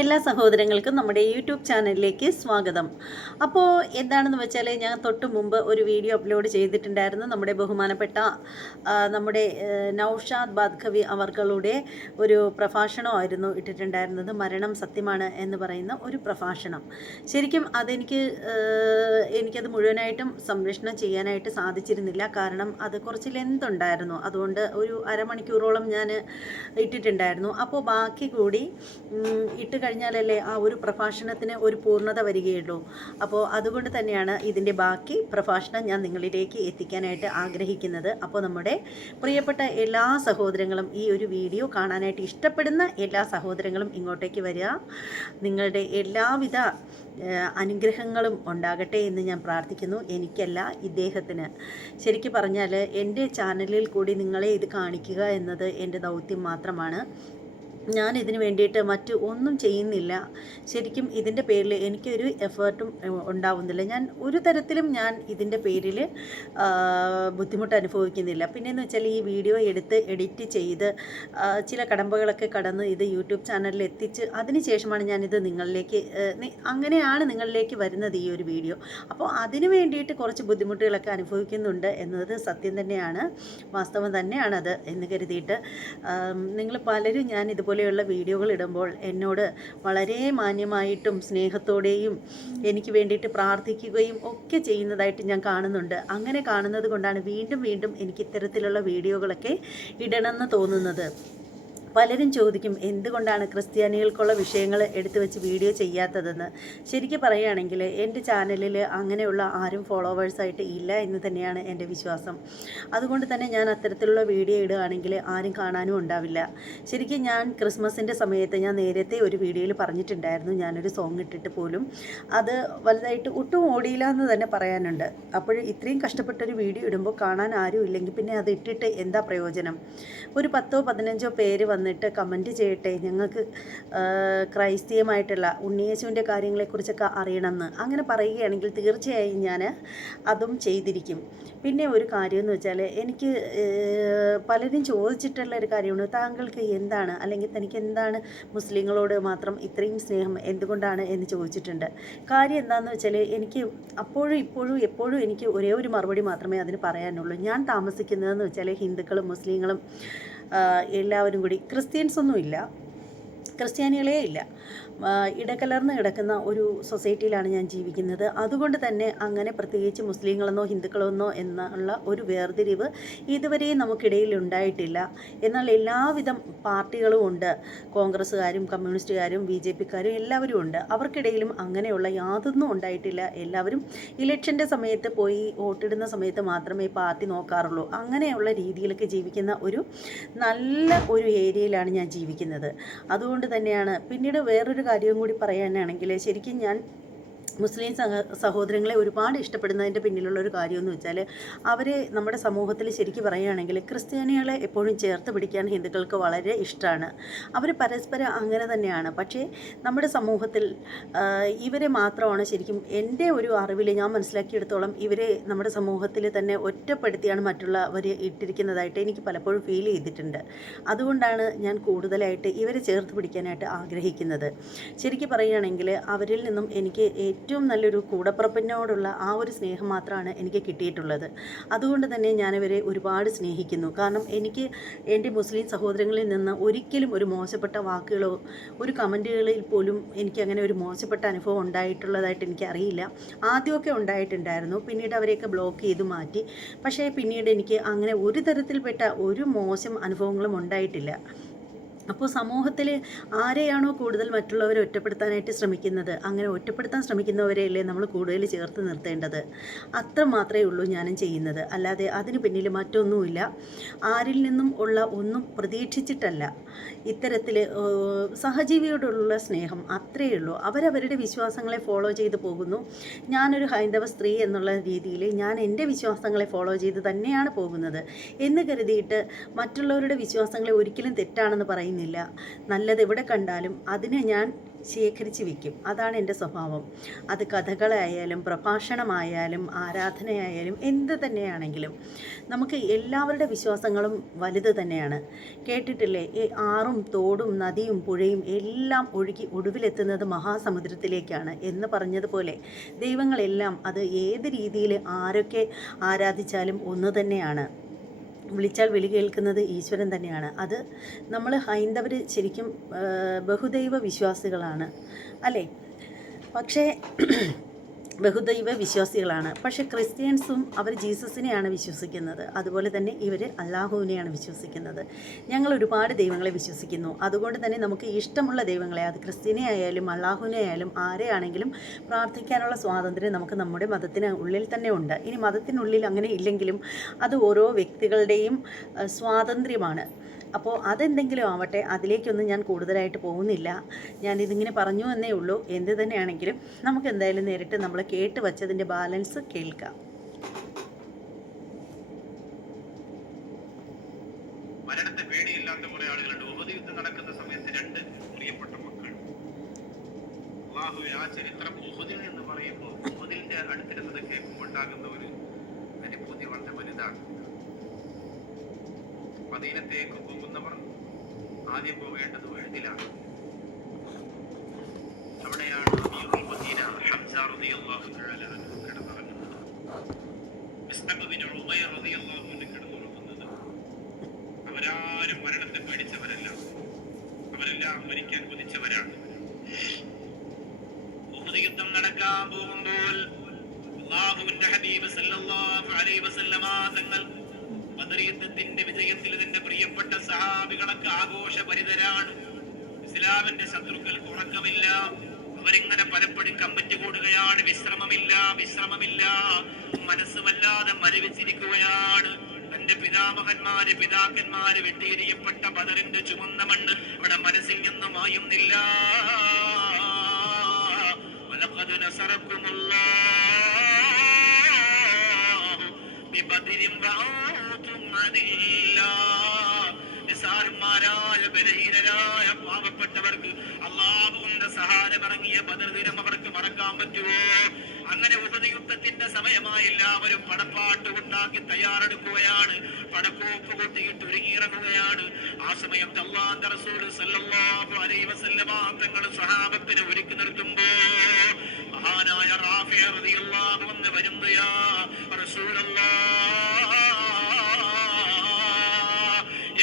എല്ലാ സഹോദരങ്ങൾക്കും നമ്മുടെ യൂട്യൂബ് ചാനലിലേക്ക് സ്വാഗതം. അപ്പോൾ എന്താണെന്ന് വെച്ചാൽ ഞാൻ തൊട്ട് മുമ്പ് ഒരു വീഡിയോ അപ്ലോഡ് ചെയ്തിട്ടുണ്ടായിരുന്നു. നമ്മുടെ ബഹുമാനപ്പെട്ട നമ്മുടെ നൗഷാദ് ബാദ്ഖവി അവർകളുടെ ഒരു പ്രഭാഷണമായിരുന്നു ഇട്ടിട്ടുണ്ടായിരുന്നത്. മരണം സത്യമാണ് എന്ന് പറയുന്ന ഒരു പ്രഭാഷണം. ശരിക്കും എനിക്കത് മുഴുവനായിട്ടും സംരക്ഷണം ചെയ്യാനായിട്ട് സാധിച്ചിരുന്നില്ല. കാരണം അത് കുറച്ച് ലെന്ത് ഉണ്ടായിരുന്നു. അതുകൊണ്ട് ഒരു അരമണിക്കൂറോളം ഞാൻ ഇട്ടിട്ടുണ്ടായിരുന്നു. അപ്പോൾ ബാക്കി കൂടി ഇട്ട് കഴിഞ്ഞാലല്ലേ ആ ഒരു പ്രഭാഷണത്തിന് ഒരു പൂർണ്ണത വരികയുള്ളൂ. അപ്പോൾ അതുകൊണ്ട് തന്നെയാണ് ഇതിൻ്റെ ബാക്കി പ്രഭാഷണം ഞാൻ നിങ്ങളിലേക്ക് എത്തിക്കാനായിട്ട് ആഗ്രഹിക്കുന്നത്. അപ്പോൾ നമ്മുടെ പ്രിയപ്പെട്ട എല്ലാ സഹോദരങ്ങളും ഈ ഒരു വീഡിയോ കാണാനായിട്ട് ഇഷ്ടപ്പെടുന്ന എല്ലാ സഹോദരങ്ങളും ഇങ്ങോട്ടേക്ക് വരിക. നിങ്ങളുടെ എല്ലാവിധ അനുഗ്രഹങ്ങളും ഉണ്ടാകട്ടെ എന്ന് ഞാൻ പ്രാർത്ഥിക്കുന്നു. എനിക്കല്ല, ഇദ്ദേഹത്തിന്. ശരിക്കും പറഞ്ഞാൽ എൻ്റെ ചാനലിൽ കൂടി നിങ്ങളെ ഇത് കാണിക്കുക എന്നത് എൻ്റെ ദൗത്യം മാത്രമാണ്. ഞാൻ ഇതിന് വേണ്ടിയിട്ട് മറ്റ് ഒന്നും ചെയ്യുന്നില്ല. ശരിക്കും ഇതിൻ്റെ പേരിൽ എനിക്കൊരു എഫേർട്ടും ഉണ്ടാവുന്നില്ല. ഞാൻ ഒരു തരത്തിലും ഇതിൻ്റെ പേരിൽ ബുദ്ധിമുട്ട് അനുഭവിക്കുന്നില്ല. പിന്നെയെന്ന് വെച്ചാൽ ഈ വീഡിയോ എടുത്ത് എഡിറ്റ് ചെയ്ത് ചില കടമ്പകളൊക്കെ കടന്ന് ഇത് യൂട്യൂബ് ചാനലിൽ എത്തിച്ച് അതിന് ശേഷമാണ് ഞാനിത് അങ്ങനെയാണ് നിങ്ങളിലേക്ക് വരുന്നത് ഈ ഒരു വീഡിയോ. അപ്പോൾ അതിന് വേണ്ടിയിട്ട് കുറച്ച് ബുദ്ധിമുട്ടുകളൊക്കെ അനുഭവിക്കുന്നുണ്ട് എന്നത് സത്യം തന്നെയാണ്, വാസ്തവം തന്നെയാണത് എന്ന് കരുതിയിട്ട് നിങ്ങൾ പലരും ഞാൻ ഇതുപോലെയുള്ള വീഡിയോകൾ ഇടുമ്പോൾ എന്നോട് വളരെ മാന്യമായിട്ടും സ്നേഹത്തോടെയും എനിക്ക് വേണ്ടിയിട്ട് പ്രാർത്ഥിക്കുകയും ഒക്കെ ചെയ്യുന്നതായിട്ട് ഞാൻ കാണുന്നുണ്ട്. അങ്ങനെ കാണുന്നത് കൊണ്ടാണ് വീണ്ടും വീണ്ടും എനിക്ക് ഇത്തരത്തിലുള്ള വീഡിയോകളൊക്കെ ഇടണമെന്ന് തോന്നുന്നത്. പലരും ചോദിക്കും എന്തുകൊണ്ടാണ് ക്രിസ്ത്യാനികൾക്കുള്ള വിഷയങ്ങൾ എടുത്തു വെച്ച് വീഡിയോ ചെയ്യാത്തതെന്ന്. ശരിക്കും പറയുകയാണെങ്കിൽ എൻ്റെ ചാനലിൽ അങ്ങനെയുള്ള ആരും ഫോളോവേഴ്സായിട്ട് ഇല്ല എന്ന് തന്നെയാണ് എൻ്റെ വിശ്വാസം. അതുകൊണ്ട് തന്നെ ഞാൻ അത്തരത്തിലുള്ള വീഡിയോ ഇടുകയാണെങ്കിൽ ആരും കാണാനും ഉണ്ടാവില്ല. ശരിക്കും ഞാൻ ക്രിസ്മസിൻ്റെ സമയത്ത് ഞാൻ നേരത്തെ ഒരു വീഡിയോയിൽ പറഞ്ഞിട്ടുണ്ടായിരുന്നു, ഞാനൊരു സോങ് ഇട്ടിട്ട് പോലും അത് വലുതായിട്ട് ഒട്ടും ഓടിയില്ല എന്ന് തന്നെ പറയാനുണ്ട്. അപ്പോൾ ഇത്രയും കഷ്ടപ്പെട്ടൊരു വീഡിയോ ഇടുമ്പോൾ കാണാൻ ആരും ഇല്ലെങ്കിൽ പിന്നെ അത് ഇട്ടിട്ട് എന്താ പ്രയോജനം? ഒരു 10-15 പേര് വന്നിട്ട് കമൻറ്റ് ചെയ്യട്ടെ, ഞങ്ങൾക്ക് ക്രൈസ്തീയമായിട്ടുള്ള ഉണ്ണിയേശുവിൻ്റെ കാര്യങ്ങളെക്കുറിച്ചൊക്കെ അറിയണമെന്ന് അങ്ങനെ പറയുകയാണെങ്കിൽ തീർച്ചയായും ഞാൻ അതും ചെയ്തിരിക്കും. പിന്നെ ഒരു കാര്യമെന്ന് വെച്ചാൽ എനിക്ക് പലരും ചോദിച്ചിട്ടുള്ള ഒരു കാര്യമാണ്, താങ്കൾക്ക് എന്താണ് അല്ലെങ്കിൽ തനിക്ക് എന്താണ് മുസ്ലിങ്ങളോട് മാത്രം ഇത്രയും സ്നേഹം എന്തുകൊണ്ടാണ് എന്ന് ചോദിച്ചിട്ടുണ്ട്. കാര്യം എന്താണെന്ന് വെച്ചാൽ എനിക്ക് അപ്പോഴും ഇപ്പോഴും എപ്പോഴും എനിക്ക് ഒരേ ഒരു മറുപടി മാത്രമേ അതിന് പറയാനുള്ളൂ. ഞാൻ താമസിക്കുന്നതെന്ന് വെച്ചാൽ ഹിന്ദുക്കളും മുസ്ലിങ്ങളും എല്ലാവരും കൂടി, ക്രിസ്ത്യൻസൊന്നുമില്ല, ക്രിസ്ത്യാനികളേ ഇല്ല, ഇടകലർന്ന് കിടക്കുന്ന ഒരു സൊസൈറ്റിയിലാണ് ഞാൻ ജീവിക്കുന്നത്. അതുകൊണ്ട് തന്നെ അങ്ങനെ പ്രത്യേകിച്ച് മുസ്ലിങ്ങളെന്നോ ഹിന്ദുക്കളെന്നോ എന്നുള്ള ഒരു വേർതിരിവ് ഇതുവരെയും നമുക്കിടയിൽ ഉണ്ടായിട്ടില്ല. എന്നാൽ എല്ലാവിധം പാർട്ടികളും ഉണ്ട്, കോൺഗ്രസ്സുകാരും കമ്മ്യൂണിസ്റ്റുകാരും BJPക്കാരും എല്ലാവരും ഉണ്ട്. അവർക്കിടയിലും അങ്ങനെയുള്ള യാതൊന്നും ഉണ്ടായിട്ടില്ല. എല്ലാവരും ഇലക്ഷൻ്റെ സമയത്ത് പോയി വോട്ടിടുന്ന സമയത്ത് മാത്രമേ പാർട്ടി നോക്കാറുള്ളൂ. അങ്ങനെയുള്ള രീതിയിലൊക്കെ ജീവിക്കുന്ന ഒരു നല്ല ഒരു ഏരിയയിലാണ് ഞാൻ ജീവിക്കുന്നത്. അതുകൊണ്ട് തന്നെയാണ്. പിന്നീട് വേറൊരു കാര്യവും കൂടി പറയാനാണെങ്കിൽ ശരിക്കും ഞാൻ മുസ്ലിം സഹോദരങ്ങളെ ഒരുപാട് ഇഷ്ടപ്പെടുന്നതിൻ്റെ പിന്നിലുള്ളൊരു കാര്യമെന്ന് വെച്ചാൽ അവരെ നമ്മുടെ സമൂഹത്തിൽ ശരിക്കും പറയുകയാണെങ്കിൽ ക്രിസ്ത്യാനികളെ എപ്പോഴും ചേർത്ത് പിടിക്കാൻ ഹിന്ദുക്കൾക്ക് വളരെ ഇഷ്ടമാണ്. അവർ പരസ്പരം അങ്ങനെ തന്നെയാണ്. പക്ഷേ നമ്മുടെ സമൂഹത്തിൽ ഇവരെ മാത്രമാണ് ശരിക്കും എൻ്റെ ഒരു അറിവിൽ ഞാൻ മനസ്സിലാക്കിയെടുത്തോളം ഇവരെ നമ്മുടെ സമൂഹത്തിൽ തന്നെ ഒറ്റപ്പെടുത്തിയാണ് മറ്റുള്ളവർ ഇട്ടിരിക്കുന്നതായിട്ട് എനിക്ക് പലപ്പോഴും ഫീൽ ചെയ്തിട്ടുണ്ട്. അതുകൊണ്ടാണ് ഞാൻ കൂടുതലായിട്ട് ഇവരെ ചേർത്ത് പിടിക്കാനായിട്ട് ആഗ്രഹിക്കുന്നത്. ശരിക്കും പറയുകയാണെങ്കിൽ അവരിൽ നിന്നും എനിക്ക് ഏറ്റവും നല്ലൊരു കൂടപ്പിറപ്പിനോടുള്ള ആ ഒരു സ്നേഹം മാത്രമാണ് എനിക്ക് കിട്ടിയിട്ടുള്ളത്. അതുകൊണ്ട് തന്നെ ഞാനിവരെ ഒരുപാട് സ്നേഹിക്കുന്നു. കാരണം എനിക്ക് എൻ്റെ മുസ്ലിം സഹോദരങ്ങളിൽ നിന്ന് ഒരിക്കലും ഒരു മോശപ്പെട്ട വാക്കുകളോ ഒരു കമൻറ്റുകളിൽ പോലും എനിക്കങ്ങനെ ഒരു മോശപ്പെട്ട അനുഭവം ഉണ്ടായിട്ടുള്ളതായിട്ട് എനിക്കറിയില്ല. ആദ്യമൊക്കെ ഉണ്ടായിട്ടുണ്ടായിരുന്നു, പിന്നീട് അവരെയൊക്കെ ബ്ലോക്ക് ചെയ്ത് മാറ്റി. പക്ഷേ പിന്നീട് എനിക്ക് അങ്ങനെ ഒരു തരത്തിൽപ്പെട്ട ഒരു മോശം അനുഭവങ്ങളും ഉണ്ടായിട്ടില്ല. അപ്പോൾ സമൂഹത്തിൽ ആരെയാണോ കൂടുതൽ മറ്റുള്ളവരെ ഒറ്റപ്പെടുത്താനായിട്ട് ശ്രമിക്കുന്നത്, അങ്ങനെ ഒറ്റപ്പെടുത്താൻ ശ്രമിക്കുന്നവരെയല്ലേ നമ്മൾ കൂടുതൽ ചേർത്ത് നിർത്തേണ്ടത്. അത്ര മാത്രമേ ഉള്ളൂ ഞാനും ചെയ്യുന്നത്. അല്ലാതെ അതിന് പിന്നിൽ മറ്റൊന്നുമില്ല. ആരിൽ നിന്നും ഉള്ള ഒന്നും പ്രതീക്ഷിച്ചിട്ടല്ല. ഇത്തരത്തിൽ സഹജീവിയോടുള്ള സ്നേഹം അത്രയേ ഉള്ളൂ. അവരവരുടെ വിശ്വാസങ്ങളെ ഫോളോ ചെയ്ത് പോകുന്നു. ഞാനൊരു ഹൈന്ദവ സ്ത്രീ എന്നുള്ള രീതിയിൽ ഞാൻ എൻ്റെ വിശ്വാസങ്ങളെ ഫോളോ ചെയ്ത് തന്നെയാണ് പോകുന്നത് എന്ന് കരുതിയിട്ട് മറ്റുള്ളവരുടെ വിശ്വാസങ്ങളെ ഒരിക്കലും തെറ്റാണെന്ന് പറയുന്നില്ല. നല്ലത് എവിടെ കണ്ടാലും അതിനെ ഞാൻ ശേഖരിച്ച് വയ്ക്കും. അതാണ് എൻ്റെ സ്വഭാവം. അത് കഥകളായാലും പ്രഭാഷണമായാലും ആരാധനയായാലും എന്ത് തന്നെയാണെങ്കിലും നമുക്ക് എല്ലാവരുടെ വിശ്വാസങ്ങളും വലുത് തന്നെയാണ്. കേട്ടിട്ടില്ലേ, ഈ ആറും തോടും നദിയും പുഴയും എല്ലാം ഒഴുകി ഒടുവിലെത്തുന്നത് മഹാസമുദ്രത്തിലേക്കാണ് എന്ന് പറഞ്ഞതുപോലെ ദൈവങ്ങളെല്ലാം അത് ഏത് രീതിയിൽ ആരൊക്കെ ആരാധിച്ചാലും ഒന്ന് തന്നെയാണ്. വിളിച്ചാൽ വിളി കേൾക്കുന്നത് ഈശ്വരൻ തന്നെയാണ്. അത് നമ്മൾ ഹൈന്ദവർ ശരിക്കും ബഹുദൈവ വിശ്വാസികളാണ് അല്ലേ? പക്ഷേ ബഹുദൈവ വിശ്വാസികളാണ്. പക്ഷേ ക്രിസ്ത്യൻസും അവർ ജീസസിനെയാണ് വിശ്വസിക്കുന്നത്. അതുപോലെ തന്നെ ഇവർ അല്ലാഹുവിനെയാണ് വിശ്വസിക്കുന്നത്. ഞങ്ങൾ ഒരുപാട് ദൈവങ്ങളെ വിശ്വസിക്കുന്നു. അതുകൊണ്ട് തന്നെ നമുക്ക് ഇഷ്ടമുള്ള ദൈവങ്ങളെ, അത് ക്രിസ്ത്യനെ ആയാലും അല്ലാഹുവിനെ ആയാലും ആരെയാണെങ്കിലും പ്രാർത്ഥിക്കാനുള്ള സ്വാതന്ത്ര്യം നമുക്ക് നമ്മുടെ മതത്തിന് ഉള്ളിൽ തന്നെ ഉണ്ട്. ഇനി മതത്തിനുള്ളിൽ അങ്ങനെ ഇല്ലെങ്കിലും അത് ഓരോ വ്യക്തികളുടെയും സ്വാതന്ത്ര്യമാണ്. അപ്പോൾ അതെന്തെങ്കിലും ആവട്ടെ, അതിലേക്കൊന്നും ഞാൻ കൂടുതലായിട്ട് പോകുന്നില്ല. ഞാനിതിങ്ങനെ പറഞ്ഞു എന്നേ ഉള്ളൂ. എന്ത് തന്നെയാണെങ്കിലും നമുക്ക് എന്തായാലും നേരിട്ട് നമ്മൾ കേട്ട് വച്ചതിൻ്റെ ബാലൻസ് കേൾക്കാം. മരണത്തെ പേടിയില്ലാത്ത കുറെ ആളുകളുണ്ട്. ഉഹദ് യുദ്ധം നടക്കുന്ന സമയത്ത് രണ്ട് പ്രിയപ്പെട്ട മക്കൾ, അല്ലാഹുവേ, ആ ചരിത്രം ഉഹദിൽ എന്ന് പറയുമ്പോൾ ഉഹദിന്റെ അടുത്തിരുന്നത് കേൾക്കുമ്പോൾ ഉണ്ടാകുന്ന ഒരു അനുഭൂതി വളരെ വലുതാണ്. മദീനത്തേക്ക് പോകുന്നവർ ആദ്യം പോകേണ്ടത് ഉഹദിലാണ്. അവിടെയാണ് അമീറുൽ മദീന ഹംസ റളിയല്ലാഹു തആല അൻഹു കിടന്നുറങ്ങുന്നത്. മുസ്തഖ് ബിൻ ഉമൈർ റളിയല്ലാഹു അൻഹു കിടന്നുറങ്ങുന്നത്. അവരാരും മരണത്തെ പേടിച്ചവരല്ല, അവരെല്ലാം മരിക്കാൻ കൊതിച്ചവരാണ്. ഉഹദ് യുദ്ധം നടക്കാൻ പോകുമ്പോൾ അല്ലാഹുവിന്റെ ഹബീബ് സല്ലല്ലാഹു അലൈഹി വസല്ലമ തങ്ങൾ ബദർ യുദ്ധത്തിന്റെ വിജയത്തിൽ തന്റെ പ്രിയപ്പെട്ട സഹാബികളൊക്കെ ആഘോഷഭരിതരാണ്. ഇസ്ലാമിന്റെ ശത്രുക്കൾക്ക് ഉറക്കമില്ല. അവരിങ്ങനെ പലപ്പോഴും കമ്പറ്റ് കൂടുകയാണ്. വിശ്രമമില്ല. മനസ്സ് വല്ലാതെ മരവിച്ചിരിക്കുകയാണ്. തന്റെ പിതാക്കന്മാര് വെട്ടിയെറിയപ്പെട്ട ബദറിന്റെ ചുമന്ന മണ്ണ് അവിടെ മനസ്സിൽ നിന്ന് മായുന്നില്ല. വലഖദ് നസറക്കുമുല്ലാഹു ബിബദരിൻ വഅൻതും അനില്ലാ. നിസാരന്മാരായ ബലഹീനരായ പാവപ്പെട്ടവർക്ക് അല്ലാഹുവിന്റെ സഹായം ഇറങ്ങിയ ബദർ ദിനം അവർക്ക് മറക്കാൻ പറ്റുമോ? അങ്ങനെ ഉഹദ് യുദ്ധത്തിന്റെ സമയമായി എല്ലാവരും പടപ്പാട്ട് ഉണ്ടാക്കി തയ്യാറെടുക്കുകയാണ്. പടക്കോപ്പ് കൊട്ടിയിട്ട് ഒരുങ്ങിയിറങ്ങുകയാണ്. ആ സമയത്ത് അല്ലാഹുവിന്റെ റസൂൽ സല്ലല്ലാഹു അലൈഹി വസല്ലമ തങ്ങൾ സ്വഹാബത്തിനെ ഒരുക്കി നിർത്തുമ്പോ മഹാനായ റാഫി റളിയല്ലാഹു അൻഹു വരുന്നു. യാ റസൂലല്ലാഹ്,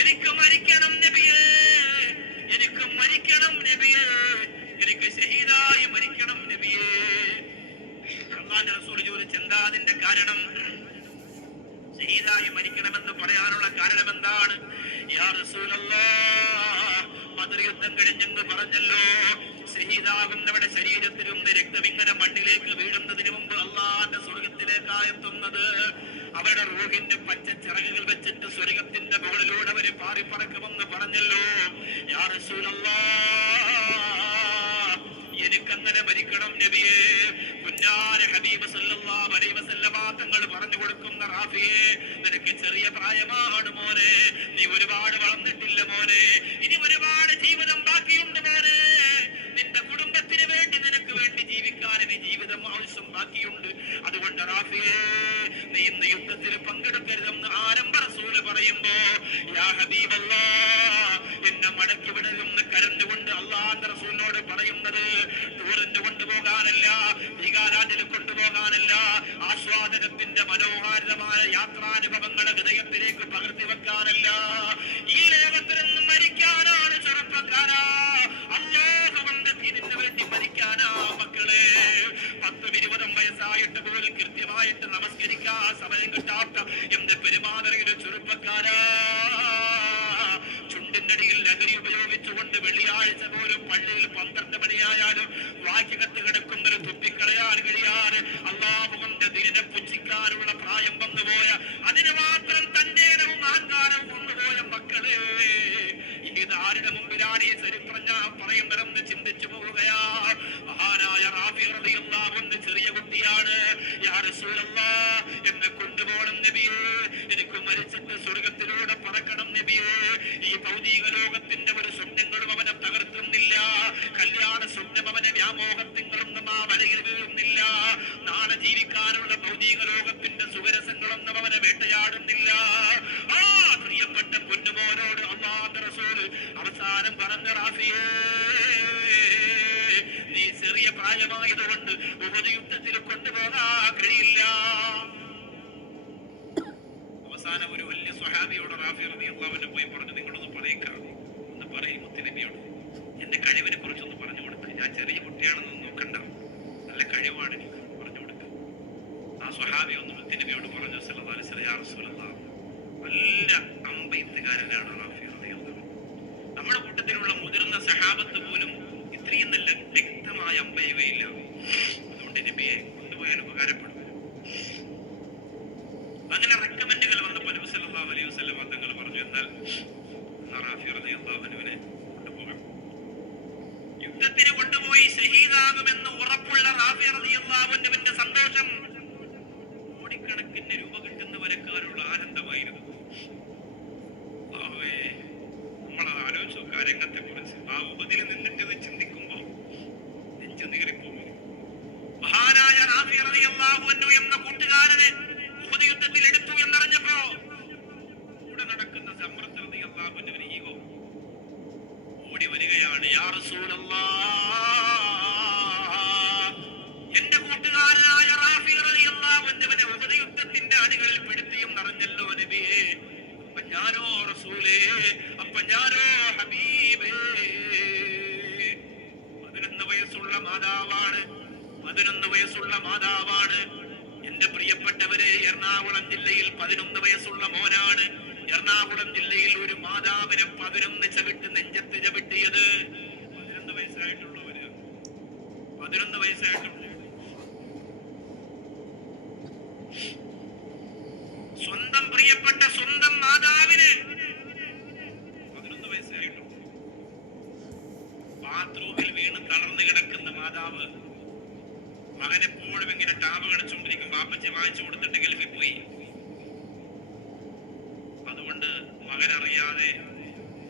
എനിക്ക് മരിക്കണം നബിയേ, എനിക്ക് ഷഹീദായി മരിക്കണം നബിയേ. അല്ലാഹുവിന്റെ റസൂൽ ചോദിച്ചു, എന്താ അതിന്റെ കാരണം? ഷഹീദായി മരിക്കണമെന്ന് പറയാനുള്ള കാരണം എന്താണ്? യാ റസൂലല്ലാഹ്, ബദർ യുദ്ധം കഴിഞ്ഞെന്ന് പറഞ്ഞല്ലോ, ഷഹീദാകുന്നവരുടെ ശരീരത്തിൽ നിന്ന് രക്തം ഇങ്ങനെ മണ്ണിലേക്ക് വീഴുന്നതിന് മുമ്പ് അല്ലാഹുവിന്റെ സ്വർഗത്തിലേക്കായെത്തുന്നത് അവരുടെ റൂഹിന്റെ പച്ച ചിറകുകൾ വെച്ചിട്ട് സ്വർഗത്തിന്റെ മുകളിലൂടെ അവര് പാറിപ്പറക്കുമെന്ന് പറഞ്ഞല്ലോ. യാ റസൂലല്ലാഹ്, എനിക്കങ്ങനെ മരിക്കണം നബിയേ. പുന്നാര ഹബീബ് സല്ലല്ലാഹു അലൈഹി വസല്ലമ തങ്ങൾ പറഞ്ഞു കൊടുക്കുന്ന റാഫിയെ, നിനക്ക് ചെറിയ പ്രായമാണ് മോനെ, നീ ഒരുപാട് വളർന്നിട്ടില്ല മോനെ, ഇനി ഒരുപാട് ജീവിതം ബാക്കിയുണ്ട് മോനെ, നിന്റെ കുടുംബത്തിന് വേണ്ടി നിനക്ക് വേണ്ടി ജീവിക്കാൻ ഇനി ജീവിതം ആവശ്യം ബാക്കിയുണ്ട്. അതുകൊണ്ട് റാഫിയെ, നീ ഇന്ന് യുദ്ധത്തിൽ പങ്കെടുക്കരുതെന്ന് ആരംഭ റസൂല് പറയുമ്പോ, യാ ഹബീബല്ലാഹ്, എന്നെ മടക്കി വിടരുന്ന് കരഞ്ഞുകൊണ്ട് അല്ലാഹുവിന്റെ റസൂലിനോട് പറയുന്നത് ടൂറിന് കൊണ്ടുപോകാനല്ല, വികാരാഞ്ജലിൽ കൊണ്ടുപോകാനല്ല, ആസ്വാദനത്തിന്റെ മനോഹാരിതമായ യാത്രാനുഭവങ്ങളെ ഹൃദയത്തിലേക്ക് പകർത്തി വെക്കാനല്ല, ഈ ലോകത്തിൽ നിന്ന് മരിക്കാനാണ് ചെറുപ്പക്കാരാ. അല്ലാഹുവിന്റെ ദീനിന് വേണ്ടി മരിക്കാനാ മക്കളെ. 10-20 വയസ്സായിട്ട് പോലും കൃത്യമായിട്ട് നമസ്കരിക്കാൻ സമയം കിട്ടാത്ത എന്റെ പെരുമാതരയിലെ ചെറുപ്പക്കാരാ, ചുണ്ടിനടിയിൽ ലഹരി ഉപയോഗിച്ചുകൊണ്ട് വെള്ളിയാഴ്ച പോലും പള്ളിയിൽ 12 മണിയായാലും വാക്യകത്ത് കിടക്കുന്നൊരു തുപ്പിക്കളയാൻ കഴിയാതെ അല്ലാഹുവിന്റെ ദീനിനെ പുച്ഛിക്കാനുള്ള പ്രായം വന്നുപോയ, അതിന് മാത്രം തന്റെ ഇടവും അഹങ്കാരവും വന്നുപോയ മക്കളെ, ഇത് ആരുടെ മുമ്പിലാണ് ഈ ചരിത്രം ഞാൻ പറയുന്നതെന്ന് ചിന്തിച്ചു പോവുകയാ. മഹാനായ റാഫി റളിയല്ലാഹു അൻഹു ചെറിയ കുട്ടിയാണ്. യാ റസൂലല്ലാഹ്, എന്നെ കൊണ്ടുപോകണം നബിയേ, എനിക്ക് മരിച്ചിട്ട് സ്വർഗത്തിലൂടെ പറക്കണം നബിയേ. ഈ ഭൗതിക ലോകത്തിന്റെ ഒരു സ്വപ്നങ്ങളും അവനെ തകർക്കുന്നില്ല. കല്യാണ സ്വപ്നം ഒരിക്കലും അവനെ വ്യാമോഹത്തിങ്ങളൊന്നും ആ വലയിൽ വീഴുന്നില്ല. നാളെ ജീവിക്കാനുള്ള ഭൗതിക ലോകത്തിന്റെ സുഖരസങ്ങളൊന്നും അവനെ വേട്ടയാടുന്നില്ല. ആ പ്രിയപ്പെട്ട പൊന്നുമോനോട് അല്ലാഹുവിന്റെ റസൂൽ അവസാനം പറഞ്ഞ റാഫിയേ, നീ ചെറിയ പ്രായമായതുകൊണ്ട് ഉഹദ് യുദ്ധത്തിൽ കൊണ്ടുപോകാൻ കഴിയില്ല. അവസാനം ഒരു വലിയ സ്വഹാബിയോട് റാഫി റളിയല്ലാഹു അൻഹു പോയി പറഞ്ഞു, നിങ്ങളൊന്ന് പറയിക്കാം, ഒന്ന് പറയും മുത്തുനബിയോട്, എന്റെ കഴിവിനെ കുറിച്ചൊന്ന് പറഞ്ഞു കൊടുക്ക്, ഞാൻ ചെറിയ കുട്ടിയാണെന്ന് നോക്കണ്ട, നല്ല കഴിവാണ് എനിക്ക്, പറഞ്ഞു കൊടുക്ക്. ആ സ്വഹാബി ഒന്ന് മുത്തുനബിയോട് പറഞ്ഞു, സല്ലല്ലാഹു അലൈഹി വസല്ലം, യാ റസൂലല്ലാഹ്, നല്ല അമ്പെയ്ത്തുകാരനാണ് റാഫി റളിയല്ലാഹു അൻഹു. നമ്മുടെ കൂട്ടത്തിലുള്ള മുതിർന്ന സഹാബത്ത് പോലും ഇത്രയും നല്ല വ്യക്തമായ അമ്പയുകയില്ല. അതുകൊണ്ട് നബിയെ കൊണ്ടുപോയാൽ ഉപകാരപ്പെടും. അങ്ങനെ റെക്കമെൻഡുകൾ വന്നപ്പോൾ നബി സല്ലല്ലാഹു അലൈഹി വസല്ലം തങ്ങൾ പറഞ്ഞു, എന്നാൽ റാഫി റളിയല്ലാഹു അൻഹുവിനെ കൊണ്ടുപോകാം. യുദ്ധത്തിന് കൊണ്ടുപോയി ഷഹീദാകുമെന്ന് ഉറപ്പുള്ള റാഫി റളിയല്ലാഹു അൻഹുവിന്റെ സന്തോഷം കോടിക്കണക്കിന് രൂപ കിട്ടുന്നവരെക്കാളുള്ള ആനന്ദമായിരുന്നു. അല്ലാഹുവേ, നമ്മൾ ആലോചിച്ചു കാര്യങ്ങളെ കുറിച്ച്. ആ ഉഹദിൽ നിന്നിട്ട് ഇത് ചിന്തിക്കുമ്പോ നെഞ്ചു നീറിപ്പോകും. മഹാനായ റാഫി റളിയല്ലാഹു അൻഹു എന്ന കൂട്ടുകാരനെ ഉഹദ് യുദ്ധത്തിൽ എടുത്തു എന്നറിഞ്ഞപ്പോ കൂടെ നടക്കുന്ന സമ്രത്ത് റളിയല്ലാഹു അൻഹുവിന് ഈഗോ ഓടി വരികയാണ്. യാ റസൂലല്ലാഹ്, എന്റെ കൂട്ടുകാരനായ റാഫി റളിയല്ലാഹു അൻഹുവിനെ ഉഹദ് യുദ്ധത്തിന്റെ അണികളിൽ പെടുത്തിയും അറിഞ്ഞല്ലോ നബിയേ. അപ്പൊ ഞാനോ റസൂലേ, അപ്പൊ ഞാനോ ഹബീബേ. 11 വയസ്സുള്ള മാതാവാണ്, 11 വയസ്സുള്ള മാതാവാണ്. എന്റെ പ്രിയപ്പെട്ടവരെ, എറണാകുളം ജില്ലയിൽ 11 വയസ്സുള്ള മോനാണ്. എറണാകുളം ജില്ലയിൽ ഒരു മാതാവിനെ 11 ചവിട്ട് നെഞ്ചത്ത് ചവിട്ടിയത്. 11 വയസ്സായിട്ടുള്ളവര്, 11 വയസ്സായിട്ടുള്ള സ്വന്തം പ്രിയപ്പെട്ട സ്വന്തം മാതാവിന് 11 വയസ്സായിട്ടുള്ളൂ. ബാത്റൂമിൽ വീണ് തളർന്നു കിടക്കുന്ന മാതാവ് മകൻ എപ്പോഴും ഇങ്ങനെ ടാബ് കളിച്ചുകൊണ്ടിരിക്കും. വാപ്പച്ചി വാങ്ങിച്ചു കൊടുത്തിട്ട് ഗൾഫിൽ പോയി. അതുകൊണ്ട് മകൻ അറിയാതെ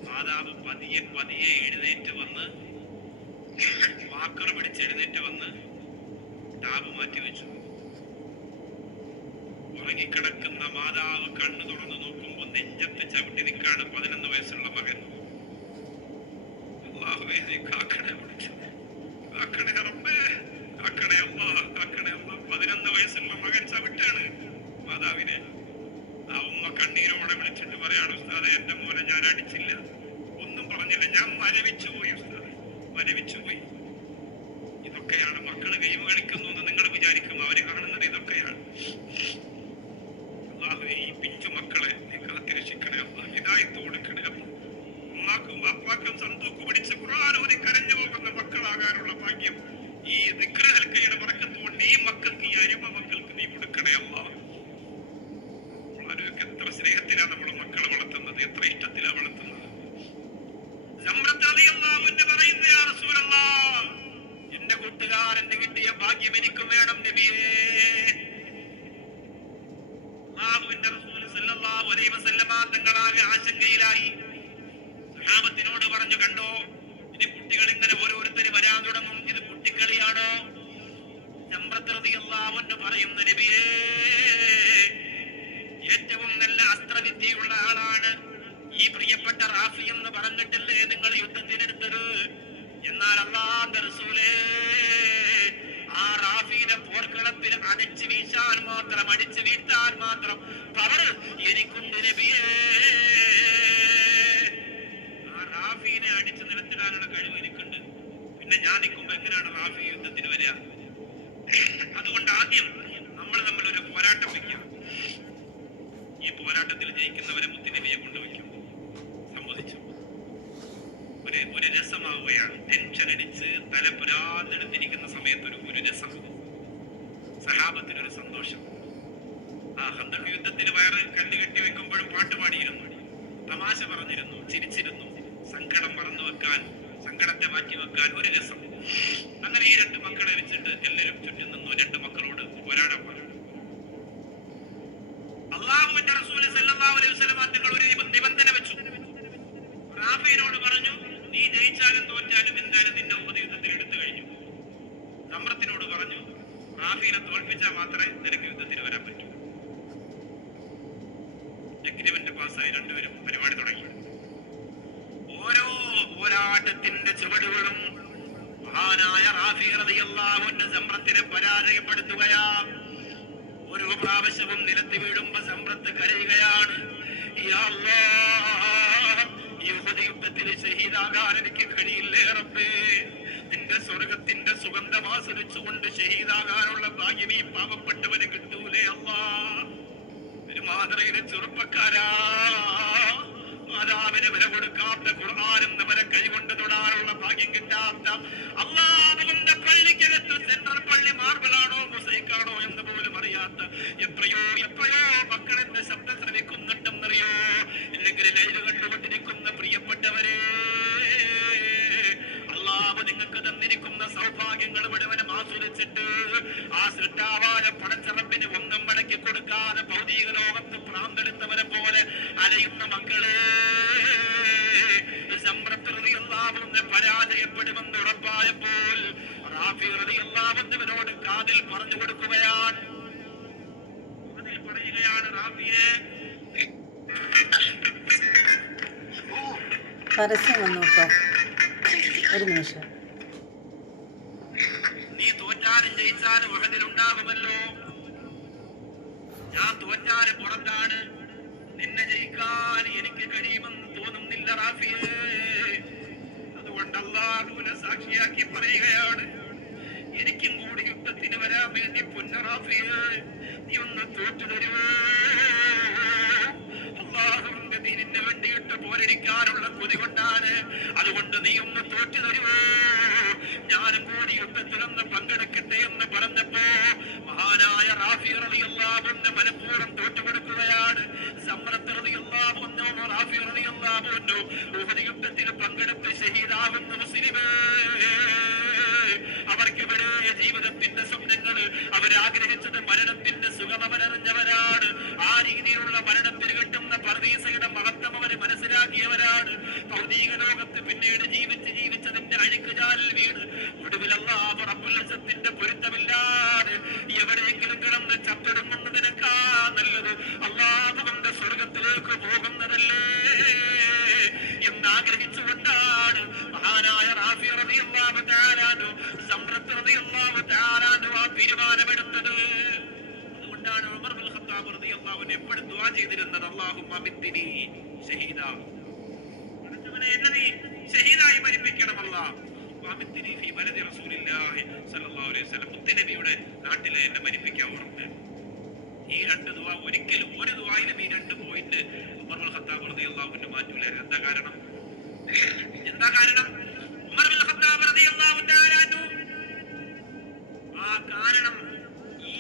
മാതാവ് പതിയെ പതിയെ എഴുന്നേറ്റ് വന്ന് വാക്കർ പിടിച്ച് എഴുന്നേറ്റ് വന്ന് ടാബ് മാറ്റി വെച്ചു. ഉറങ്ങിക്കിടക്കുന്ന മാതാവ് കണ്ണു തുറന്നു നോക്കുമ്പോൾ നെഞ്ചത്ത് ചവിട്ടി നിൽക്കാണ് 11 വയസ്സുള്ള മകൻ. അല്ലാഹുവേ, നീ കാക്കണേ, കാക്കണേ റബ്ബേ, കാക്കണേ അല്ലാഹ്, കാക്കണേ അല്ലാഹ്. 11 വയസ്സുള്ള മകൻ ചവിട്ടാണ് മാതാവിനെ. ആ ഉമ്മ കണ്ണീരോടെ വിളിച്ചിട്ട് പറയാണ്, ഉസ്താദെ, എന്റെ മോനെ ഞാൻ അടിച്ചില്ല, ഒന്നും പറഞ്ഞില്ല, ഞാൻ മരവിച്ചു പോയി ഉസ്താദെ, മരവിച്ചു പോയി. ഇതൊക്കെയാണ് മക്കള് ഗെയിം കളിക്കുന്നു എന്ന് നിങ്ങൾ വിചാരിക്കും. അവര് കാണുന്നത് ഇതൊക്കെയാണ്. അല്ലാഹുവേ, ഈ പിഞ്ചു മക്കളെ നീ കാത്തിരക്ഷിക്കണേ അല്ലാഹ്, ഹിദായത്ത് കൊടുക്കണേ അല്ലാഹ്. ഉമ്മാക്കും വാപ്പാക്കും സന്തോക്ക് പിടിച്ച് ഖുർആൻ ഓതി കരഞ്ഞു പോകുന്ന മക്കളാകാനുള്ള ഭാഗ്യം ഈ ദിക്ർ ഹൽക്കയുടെ ബറക്കത്ത് കൊണ്ട് ഈ മക്കൾക്ക്, ഈ അരുമ മക്കൾക്ക് നീ കൊടുക്കണേ അല്ലാഹ്. എത്ര സ്നേഹത്തിലാണ് നമ്മളെ മക്കളെ വളർത്തുന്നത്, എത്ര ഇഷ്ടത്തിലാണ് വളർത്തുന്നത്. സമ്രത്ത് റളിയല്ലാഹു അൻഹു പറയുന്നു, യാ റസൂലല്ലാഹ്, എന്റെ കൂട്ടുകാരന് കിട്ടിയ ഭാഗ്യം എനിക്കും വേണം നബിയേ. അല്ലാഹുവിന്റെ റസൂൽ സല്ലല്ലാഹു അലൈഹി വസല്ലമ തങ്ങളാകെ ആശങ്കയിലായി. സഹാബത്തിനോട് പറഞ്ഞു, കണ്ടോ, ഇനി കുട്ടികൾ ഇങ്ങനെ ഓരോരുത്തര് വരാൻ തുടങ്ങും, ഇത് കുട്ടിക്കളിയാണോ? സമ്രത്ത് റളിയല്ലാഹു അൻഹു പറയുന്നു, നബിയേ, ഏറ്റവും നല്ല അസ്ത്രവിദ്യയുള്ള ആളാണ് ഈ പ്രിയപ്പെട്ട റാഫി എന്ന് പറഞ്ഞിട്ടല്ലേ നിങ്ങൾ യുദ്ധത്തിനെടുത്തത്. എന്നാൽ അല്ലാഹുവിന്റെ റസൂലേ, ആ റാഫിനെ പോർക്കളത്തിൽ അടിച്ചു വീശാൻ മാത്രം, അടിച്ചു വീഴ്ത്താൻ മാത്രം പവർ എനിക്കുണ്ട് നബിയേ. ആ റാഫിനെ അടിച്ചു നിലത്തിടാനുള്ള കഴിവ് എനിക്കുണ്ട്. പിന്നെ ഞാൻ നിൽക്കുമ്പോ എങ്ങനെയാണ് റാഫി യുദ്ധത്തിന് വരിക? അതുകൊണ്ട് ആദ്യം നമ്മൾ തമ്മിൽ ഒരു പോരാട്ടം വയ്ക്കാം. ഈ പോരാട്ടത്തിൽ ജയിക്കുന്നവരെ മുത്തുനബിയെ കൊണ്ടുവയ്ക്കും. സമ്മതിച്ചു. ഒരു രസമാവുകയാണ്. ടെൻഷൻ അടിച്ച് തലപുരാന്നെടുത്തിരിക്കുന്ന സമയത്ത് ഒരു രസം, സഹാബത്തിനൊരു സന്തോഷം. ആ ഖന്തഖ് യുദ്ധത്തിന് വയറ് കല്ല് കെട്ടി വെക്കുമ്പോഴും പാട്ട് പാടിയിരുന്നു, തമാശ പറഞ്ഞിരുന്നു, ചിരിച്ചിരുന്നു. സങ്കടം മറന്നു വെക്കാൻ, സങ്കടത്തെ മാറ്റി വെക്കാൻ ഒരു രസം. അങ്ങനെ ഈ 2 മക്കളെ വെച്ചിട്ട് എല്ലാവരും ചുറ്റും നിന്നു. 2 മക്കളോട് പോരാടാൻ പറഞ്ഞു. അല്ലാഹുവിന്റെ റസൂൽ സല്ലല്ലാഹു അലൈഹി വസല്ലം തങ്ങൾ ഒരു നിബന്ധന വെച്ചു. റാഫിയോട് പറഞ്ഞു, നീ ജയിച്ചാലും തോറ്റാലും എന്തായാലും നിന്നെ ഉഹദ് യുദ്ധത്തിൽ എടുത്തു കഴിഞ്ഞു. റാഫീനെ തോൽപ്പിച്ചാൽ മാത്രമേ നിനക്ക് യുദ്ധത്തിന് വരാൻ പറ്റൂ. എഗ്രിമെന്റ് പാസ്സായി രണ്ടുപേരും പരിപാടി തുടങ്ങി. ഓരോ പോരാട്ടത്തിന്റെ ചുവടുകളും മഹാനായ റാഫി റളിയല്ലാഹു അൻഹു സമ്രത്തിനെ പരാജയപ്പെടുത്തുകയാ. ഓരോ പ്രാവശ്യവും നിലത്ത് വീഴുമ്പോ സമ്രത്ത് കരയുകയാണ്, യാ അല്ലാഹ്, ഈ ഉഹദ് യുദ്ധത്തിൽ ഷഹീദാകാൻ എനിക്ക് കഴിയില്ലേ റബ്ബേ. നിന്റെ സ്വർഗത്തിന്റെ സുഗന്ധം ആസ്വദിച്ചുകൊണ്ട് ഷഹീദാകാനുള്ള ഭാഗ്യം ഈ പാവപ്പെട്ടവന് കിട്ടൂലേ അല്ലാഹ്. ഒരു മാതൃകയിലെ ചെറുപ്പക്കാരാ, മാതാവിന് വില കൊടുക്കാത്ത, ഖുർആനെന്ന് വരെ കൈകൊണ്ട് തൊടാനുള്ള ഭാഗ്യം കിട്ടാത്ത, അല്ലാഹുവിന്റെ പള്ളിക്കകത്ത് സെൻട്രൽ പള്ളി മാർബിളാണോ മൊസൈക്കാണോ എന്ന് പോലും അറിയാത്ത എത്രയോ മക്കളെന്റെ ശബ്ദം ശ്രമിക്കുന്നുണ്ടെന്നറിയോ. ഇല്ലെങ്കിൽ ലൈവ് കണ്ടുകൊണ്ടിരിക്കുന്ന പ്രിയപ്പെട്ടവരെ, അല്ലാഹു നിങ്ങൾക്ക് തന്നിരിക്കുന്ന സൗഭാഗ്യങ്ങൾ മുഴുവനും ആസ്വദിച്ചിട്ട് ആ സൃഷ്ടാവായ പടച്ചറപ്പിന് ഒന്നും മടക്കി കൊടുക്കാതെ ഭൗതിക ലോകത്ത് പ്രാന്തെടുത്തവരെ പോലെ അലയുന്ന മക്കളെ, സമ്രത്ത് റളിയല്ലാഹു അൻഹു പരാജയപ്പെടുമെന്ന് ഉറപ്പായപ്പോൾ റാഫി റളിയല്ലാഹു അൻഹുവിനോട് കാതിൽ പറഞ്ഞു കൊടുക്കുകയാണ്. അതിൽ പറയുകയാണ്, റാഫിയെ, പരസ്യം വന്നു കേട്ടോ, ഒരു നിമിഷം. നീ തോറ്റാലും ജയിച്ചാലും ഉഹദിലുണ്ടാകുമല്ലോ. ഞാൻ തോറ്റാലും പുറത്താണ്. നിന്നെ ജയിക്കാൻ എനിക്ക് കഴിയുമെന്ന് തോന്നുന്നില്ല റാഫിയെ. അതുകൊണ്ട് അല്ലാഹുവിനെ സാക്ഷിയാക്കി പറയുകയാണ്, എനിക്കും കൂടി യുദ്ധത്തിന് വരാൻ വേണ്ടി പൊന്ന റാഫിയെ നീ ഒന്ന് തോറ്റു തരുവോ. അല്ലാഹുവിന്റെ ദീനിന് വേണ്ടിയിട്ട് പോരടിക്കാനുള്ള കൊതി കൊണ്ടാണ്. അതുകൊണ്ട് നീ ഒന്ന് തോറ്റു തരുവോ. ഞാനും കൂടി യുദ്ധത്തിലൊന്ന് പങ്കെടുക്കട്ടെ എന്ന് പറഞ്ഞപ്പോ മഹാനായ റാഫി റളിയല്ലാഹു അൻഹു മനഃപൂർവ്വം തോറ്റുകൊടുക്കുകയാണ്. സമ്രത്ത് റളിയല്ലാഹു അൻഹു, റാഫി റളിയല്ലാഹു അൻഹു ഉഹദ് യുദ്ധത്തിൽ പങ്കെടുത്ത് ഷഹീദാകുന്ന മുസ്ലിമേ, അവർക്കിവിടെ ജീവിതത്തിന്റെ സ്വപ്നങ്ങൾ അവരാഗ്രഹിച്ചത് മരണത്തിന്റെ സുഖം അവരറിഞ്ഞവരാണ്. ആ രീതിയിലുള്ള മരണത്തിന് കിട്ടുന്ന പർദീസയുടെ മഹത്വം അവർ മനസ്സിലാക്കിയവരാണ്. ഭൗതിക ലോകത്ത് പിന്നീട് ജീവിച്ചതിന്റെ അഴുക്കുചാലിൽ വീണ് ഒടുവിൽ അല്ലാഹു റബ്ബുൽ ഇസ്സത്തിന്റെ പൊരുത്തമില്ലാതെ എവിടെയെങ്കിലും കിടന്ന് ചത്തൊടുങ്ങുന്നതിനേക്കാ നല്ലത് അല്ലാഹുവിന്റെ സ്വർഗത്തിലേക്ക് പോകുന്നതല്ലേ എന്നാഗ്രഹിച്ചുകൊണ്ടാണ് മഹാനായ റാഫി റളിയല്ലാഹു തആല അൻഹു, സമ്രത്ത് റളിയല്ലാഹു തആല അൻഹു ആ തീരുമാനമെടുത്തത്. അതുകൊണ്ടാണ് ഉമർ ഇബ്നുൽ ഖത്താബ് റളിയല്ലാഹു അൻഹു എപ്പോഴും ദുആ ചെയ്തിരുന്നത്, അല്ലാഹുമ്മ മിദ്നി ഷഹീദാ, പടച്ചവനെ എന്നെ നീ ഷഹീദായി മരിപ്പിക്കണം അല്ലാഹ്. വമിദ്നി ഫീ ബലദി റസൂലില്ലാഹി സ്വല്ലല്ലാഹു അലൈഹി വസല്ലം, മുത്തുനബിയുടെ നാട്ടിലെ എന്നെ മരിപ്പിക്കാവുന്നുണ്ട്. ഈ രണ്ട് ദുആ ഒരിക്കലും ഒരു ദുആയിലും ഈ രണ്ട് പോയിന്റ് ഉമർ ഇബ്നുൽ ഖത്താബ് റളിയല്ലാഹു അൻഹു മാറ്റൂലായിരുന്നു. എന്താ കാരണം? ഉമർ ഇബ്നുൽ ഖത്താബ് റളിയല്ലാഹു തആല അൻഹു ആ കാരണം ഈ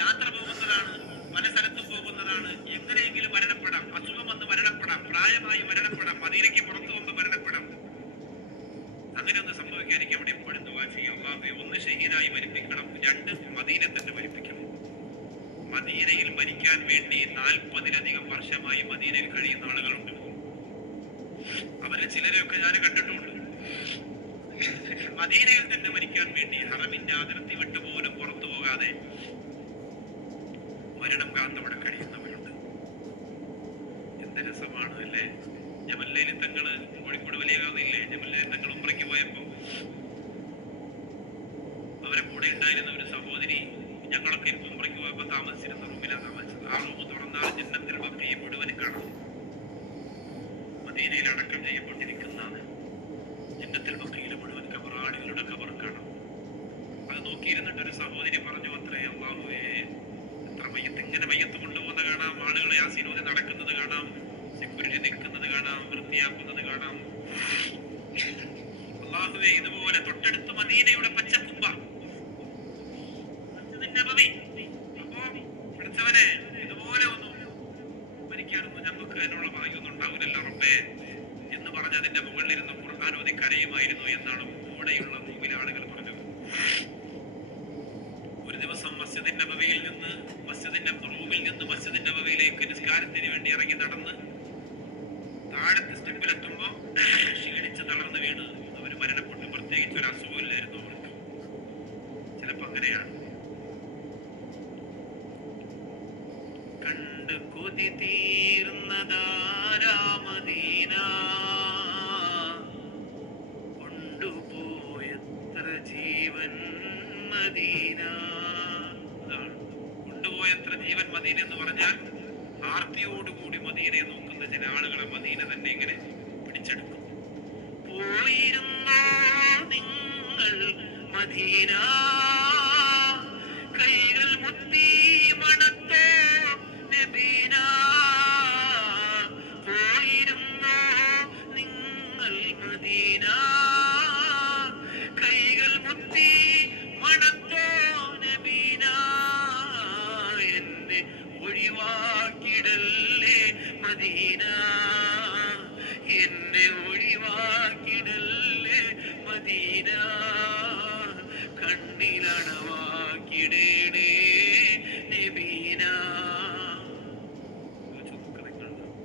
യാത്ര പോകുന്നതാണ്, പല സ്ഥലത്തും പോകുന്നതാണ്. എങ്ങനെയെങ്കിലും മരണപ്പെടാം, അസുഖം വന്ന് മരണപ്പെടാം, പ്രായമായി മരണപ്പെടാം, മദീനയ്ക്ക് പുറത്തു വന്ന് മരണപ്പെടാം. അങ്ങനെ ഒന്ന് സംഭവിക്കാതിരിക്കും അവിടെ എപ്പോഴും ദുആ ചെയ്യും, അല്ലാഹുവേ ഒന്ന് ഷഹീദായി മരിപ്പിക്കണം, രണ്ട് മദീനയിൽ തന്നെ മരിപ്പിക്കണം. മദീനയിൽ മരിക്കാൻ വേണ്ടി 40-ലധികം വർഷമായി മദീനയിൽ കഴിയുന്ന ആളുകളുണ്ട്. അവരെ ചിലരെയൊക്കെ ഞാൻ കണ്ടിട്ടുമുണ്ട്. മദീനയിൽ തന്നെ മരിക്കാൻ വേണ്ടി ഹറമിന്റെ അതിർത്തി വിട്ടുപോലും പുറത്തു പോകാതെ മരണം കാത്തവിടെ കഴിയുന്നവരുണ്ട്. എന്ത് രസമാണ് അല്ലേ? ജമല്ലയിൽ തങ്ങള് കോഴിക്കോട് വലിയ കഥയില്ലേ, ജമല്ലയിൽ തങ്ങൾ ഉംറയ്ക്ക് പോയപ്പോ അവരെ കൂടെ ഉണ്ടായിരുന്ന ഒരു സഹോദരി, ഞങ്ങളൊക്കെ ഉംറയ്ക്ക് പോയപ്പോ താമസിച്ചിരുന്ന റൂമിലാണ് താമസിച്ചത്. ആ റൂം തുറന്നാൽ ജന്നത്തുൽ ബഖീ മുഴുവൻ കാണാം. മദീനയിൽ അടക്കം ചെയ്യപ്പെട്ടിരിക്കുന്ന ജന്നത്തുൽ ബഖീയിലെ മുഴുവൻ ഖബറാളികളുടെ ഖബർ കാണാം. അത് നോക്കിയിരുന്നിട്ട് ഒരു സഹോദരി പറഞ്ഞു, അത്രേ അല്ലാഹുവേ, എത്ര മയ്യത്ത്, ഇങ്ങനെ മയ്യത്ത് കൊണ്ടുപോകുന്ന കാണാം, ആളുകൾ യാസീനോദി നടക്കുന്നത് കാണാം, സെക്യൂരിറ്റി നിൽക്കുന്നത് കാണാം, വൃത്തിയാക്കുന്നത് കാണാം. അല്ലാഹുവേ, ഇതുപോലെ തൊട്ടടുത്ത് മദീനയുടെ പച്ചക്കുമ്പ നബവി, അപ്പോ പഠിച്ചവനെ ഇതുപോലെ ഒന്നും മരിക്കാനൊന്നും ഞങ്ങൾക്ക് അതിനുള്ള ഭാഗ്യമൊന്നും ഉണ്ടാവില്ലല്ലോ റബ്ബേ എന്ന് പറഞ്ഞ് അതിന്റെ മുകളിലിരുന്ന് ഖുർആൻ ഓതി കരയുമായിരുന്നു എന്നാണ് കൂടെയുള്ള റൂമിലെ ആളുകൾ പറഞ്ഞത്. ഒരു ദിവസം മസ്ജിദ് നബവിയിൽ നിന്ന് റൂമിൽ നിന്ന് മസ്ജിദ് നബവിയിലേക്ക് നിസ്കാരത്തിന് വേണ്ടി ഇറങ്ങി നടന്ന് താഴത്തെ സ്റ്റെപ്പിലെത്തുമ്പോ ക്ഷീണിച്ച് തളർന്ന് വീണ് അവർ മരണപ്പെട്ടു. പ്രത്യേകിച്ച് ഒരു അസുഖമില്ലായിരുന്നു അവർക്ക്. ചിലപ്പോ അങ്ങനെയാണ്. കണ്ട് കൊതി തീർന്നതാരാ മദീന, കൊണ്ടുപോയത്ര ജീവൻ മദീന. അതാണ് കൊണ്ടുപോയത്ര ജീവൻ മദീന എന്ന് പറഞ്ഞാൽ ആർത്തിയോടുകൂടി മദീനയെ നോക്കുന്ന ചില ആളുകളെ മദീന തന്നെ ഇങ്ങനെ പിടിച്ചെടുക്കും. പോയിരുന്നോ നിങ്ങൾ മദീന, കൈകൾ മുത്തി മണത്തോ നബീന. പോയിരുന്നോ നിങ്ങൾ മദീന, കൈകൾ മുത്തി മണത്തോ നബീന. എന്നെ ഒഴിവാക്കിടല്ലേ മദീന, എന്നെ ഒഴിവാക്കിടല്ലേ മദീന. കണ്ണിലണവാക്കിടേ നബീന.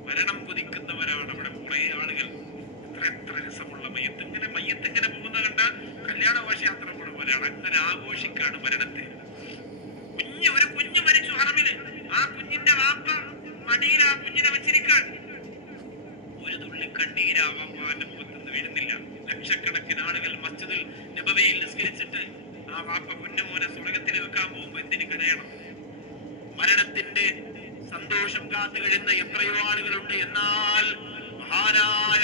മരണം കൊതിക്കുന്നവരാണ് അവിടെ കുറെ ആളുകൾ. എത്ര രസമുള്ള മയ്യത്ത്. ഇങ്ങനെ മയ്യത്ത് ഇങ്ങനെ പോകുന്ന കണ്ട കല്യാണ ഘോഷയാത്ര പോലെയാണ്. അങ്ങനെ ആഘോഷിക്കാണ് മരണത്തെ. ഒരു കുഞ്ഞ് മരിച്ചു ഹറമില്. ആ കുഞ്ഞിന്റെ വാപ്പ മടിയിൽ ആ കുഞ്ഞിനെ വെച്ചിരിക്കാൻ. ഒരു തുള്ളി കണ്ണീരാവാൻ മുഖത്തുനിന്ന് വീഴുന്നില്ല. ലക്ഷക്കണക്കിന് ആളുകൾ മസ്ജിദുൽ നബവിയിൽ നിസ്കരിച്ചിട്ട് ആ വാപ്പ കുഞ്ഞുമോനെ സ്വർഗത്തിൽ വെക്കാൻ പോകുമ്പോ എന്തിന് കരയണം? മരണത്തിന്റെ സന്തോഷം കാത്തു കഴിയുന്ന എത്രയോ ആളുകളുണ്ട്. എന്നാൽ മഹാനായ